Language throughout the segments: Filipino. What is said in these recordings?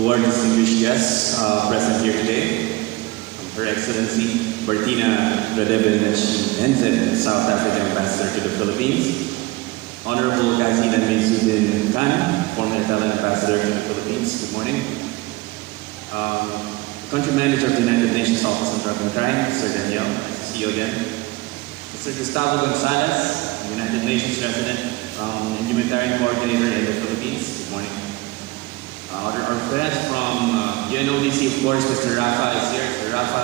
to our distinguished guests present here today, Her Excellency Bertina Radebenesh Enzen, South African Ambassador to the Philippines, Honorable Kazinan Mensudin Khan, former Italian Ambassador to the Philippines. Good morning. Country Manager of the United Nations Office on Drug and Crime, Mr. Daniel, nice to see you again. Mr. Gustavo Gonzalez, United Nations Resident and Humanitarian Coordinator in the Philippines. Good morning. Our friends from UNODC, of course, Mr. Rafa is here. Mr. Rafa,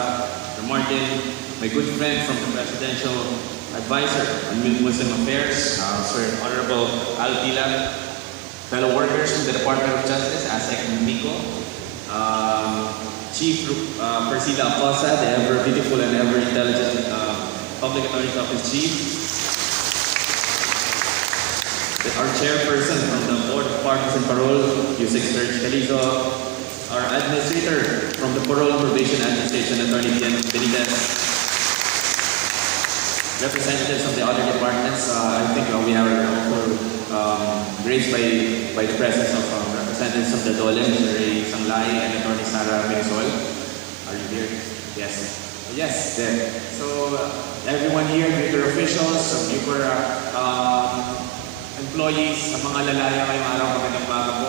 Mr. Martin, my good friend from the Presidential Advisor on Muslim Affairs, Sir Honorable Al Tila, fellow workers from the Department of Justice, ASEC Miko, Chief Persida Acosta, the ever beautiful and ever intelligent Public Attorney's Office Chief, our chairperson from the Board of Pardons and Parole, Yusek Serge Calizo, our administrator from the Parole and Probation Administration, Attorney Benitez, representatives of the other departments. I think we are also graced by the presence of representatives of the DOLE, Mr. Ray Sanglay and Attorney Sara Mirisol. Are you here? Yes. Yes, there. So everyone here, Bucor officials, Bucor employees, sa mga lalaya ngayong araw, magandang umaga po.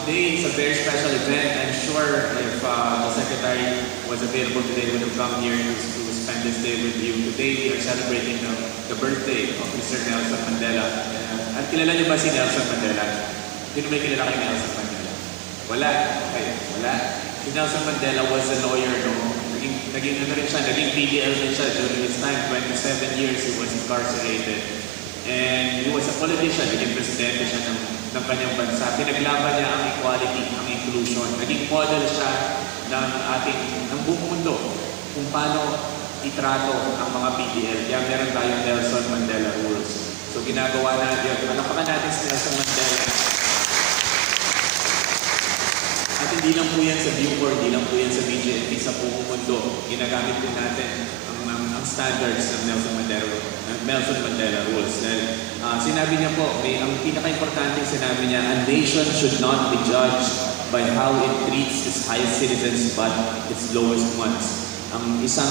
Today is a very special event. I'm sure if the Secretary was available today, would have come here to spend this day with you. Today we are celebrating the birthday of Mr. Nelson Mandela. At kilala niyo ba si Nelson Mandela? Sino may kilala kay Nelson Mandela? Wala. Okay, wala. Si Nelson Mandela was a lawyer, no? Naging PDL rin siya during his time. 27 years he was incarcerated. And he was a politician, naging presidente siya ng kanyang bansa. Pinaglaban niya ang equality, ang inclusion. Naging model siya ng buong mundo kung paano itrato ang mga PDL. Kaya meron tayong Nelson Mandela Rules. So ginagawa natin, panapakan natin si Nelson Mandela. At hindi lang po yan sa Bucor, hindi lang po yan sa BGNP, sa buong mundo. Ginagamit po natin ang standards ng Nelson Mandela Rules. Sinabi niya po, ang pinaka-importante sinabi niya, a nation should not be judged by how it treats its highest citizens but its lowest ones. Ang isang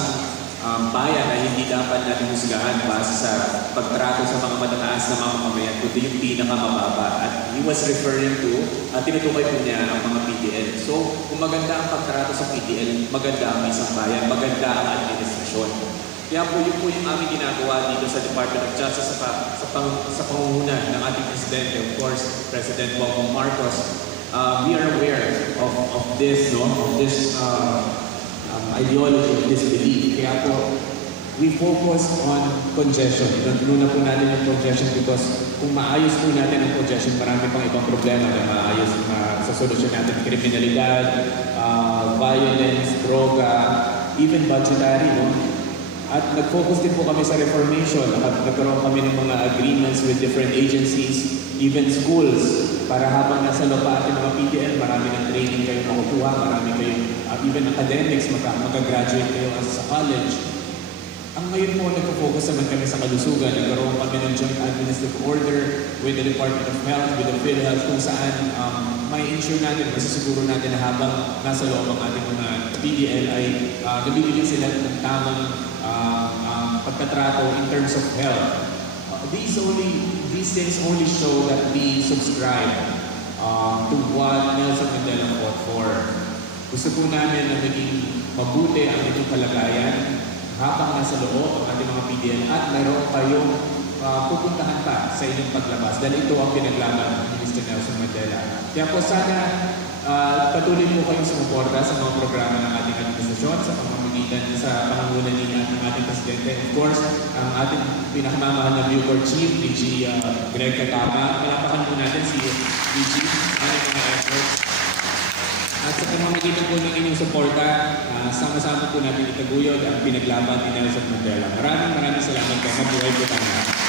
bayan na hindi dapat natin husgahan base sa pagtrato sa mga matataas na mga mamamayan, kundi yung pinakamababa. At he was referring to, tinutukoy po niya ang mga PDL. So, kung maganda ang pagtrato sa PDL, maganda ang isang bayan, maganda ang administrasyon. Kaya po yun po yung aming ginagawa dito sa Department of Justice sa pangunguna ng ating Presidente, of course, President Bongbong Marcos. We are aware of this, no? Of this ideology, of this belief. Kaya po, we focus on congestion. Nuna po natin yung congestion because kung maayos po natin ang congestion, marami pang ibang problema na maayos sa solusyon natin. Kriminalidad, violence, droga, even budgetary, no? At nag-focus din po kami sa reformation. Nagkaroon kami ng mga agreements with different agencies, even schools, para habang nasa loob pa ating mga PDL, marami ng training kayo makukuha, marami kayo, even academics, mag-graduate kayo sa college. Ang ngayon po, nagpo-focus naman kami sa kalusugan. Nagkaroon kami ng joint administrative order with the Department of Health, with the PhilHealth, kung saan may ensure natin, masisiguro natin na habang nasa loob ang ating mga PDL ay nabibigyan sila ng tamang pagkatrato in terms of health. These things only show that we subscribe to what Nelson Mandela fought for. Gusto po namin na maging mabuti ang inyong kalagayan habang nasa loob ang ating mga PDL at mayroon kayong pupuntahan pa sa inyong paglabas dahil ito ang pinaglaban ni Mr. Nelson Mandela. Kaya po sana patuloy po kayong sumuporta sa mga programa ng ating administrasyon sa pamamagitan sa pangangunan ninyo at ng ating Presidente. Of course, ang ating pinakamamahal na Bucor Chief, DG Greg Catapa. Palapakan po natin si DG, ano yung mga efforts. At sa pamamagitan po ng inyong suporta, sama-sama po natin itaguyod ang pinaglaban ni Nelson Mandela. Maraming salamat po. Mabuhay po tayo.